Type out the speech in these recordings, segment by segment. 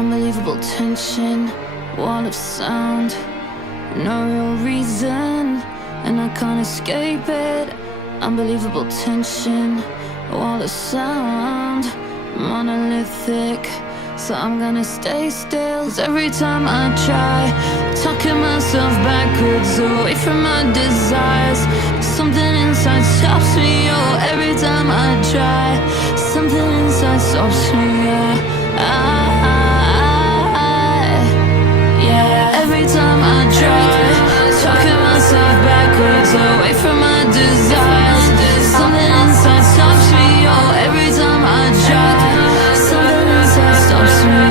Unbelievable tension, wall of sound, no real reason, and I can't escape it. Unbelievable tension, wall of sound, monolithic, so I'm gonna stay still. 'Cause every time I try, talking myself backwards away from my desires, something inside stops me. Oh, every time I try, something inside stops me. Yeah, every time I try, talking myself backwards away from my desires, something inside stops me. Oh, every time I try, something inside stops me.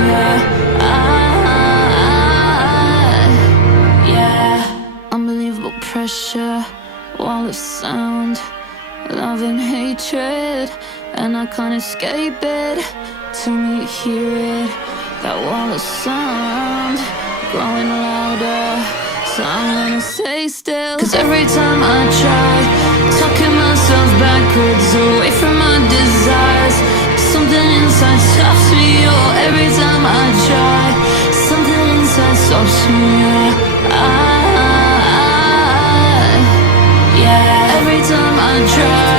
Yeah, unbelievable pressure, wall of sound, love and hatred, and I can't escape it. Till you hear it, that wall of sound growing louder, so I'm gonna stay still. 'Cause every time I try, talking myself backwards away from my desires, something inside stops me. Oh, every time I try, something inside stops me. Yeah, every time I try,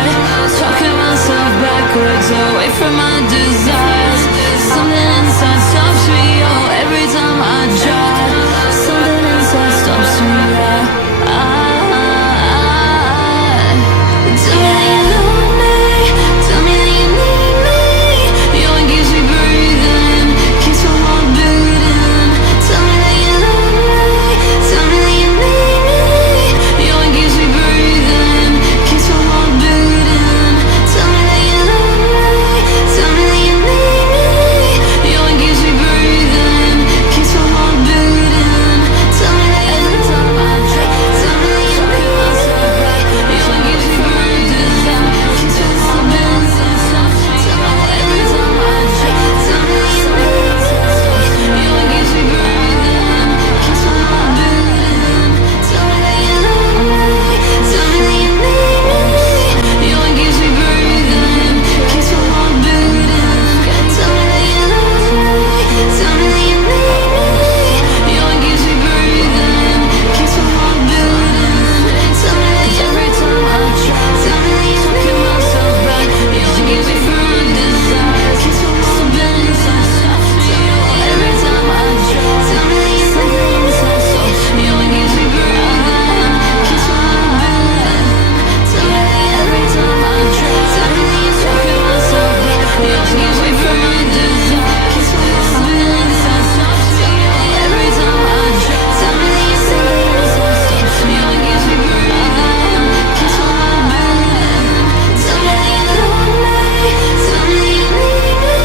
talking myself backwards away from my desires, something inside stops me. Oh, every time I try, something inside stops me. Tell me that you love me, tell me that you need me. You're what keeps me breathing, keeps my heart beating. Tell me that you love me, tell me that you need me. You're what keeps me breathing, keeps my heart beating. Tell me that you love me, tell me that you need me. You're what keeps me breathing, keeps my heart beating. Tell me that every time I try, tell me that you need me. You're what keeps me breathing, keeps my heart beating. Tell me that every time I try, tell me that you need me. You're what keeps me breathing, keeps my heart beating. Tell me that you love me, tell me that you need me. You're what keeps me breathing, keeps my heart beating. Tell me that you love me, tell me that you need me. You're what keeps me breathing, keeps my heart beating. Tell me that every time I try, tell me that you talking myself back. You're what keeps me from my desires, keeps my something inside stops me. Oh, every time I try, tell me that you something inside stops me. You're what keeps me breathing, keeps my heart beating. Tell me that every time I try, tell me that you talking myself back. You're what keeps me from my desires, keeps my something inside stops me. Oh, every time I try, tell me that you something inside stops me. You're what keeps me breathing, keeps my heart beating. Tell me that you love me, tell me that you need me.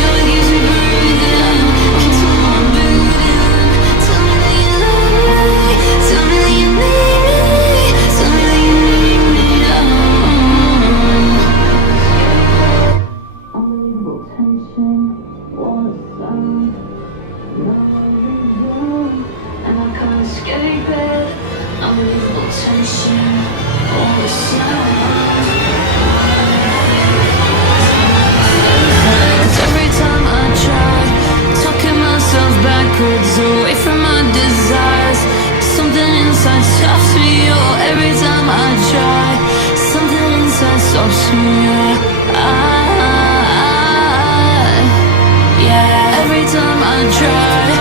You're what keeps me breathing, keeps my heart beating. Tell me that you love me, tell me that you need me. Tell me that you need me. Unbelievable tension, wall of sound, no reason, and I can't escape it. Unbelievable tension, wall of sound. 'Cause every time I try, talking myself backwards away from my desires, something inside stops me. Oh, every time I try, something inside stops me. Yeah, every time I try,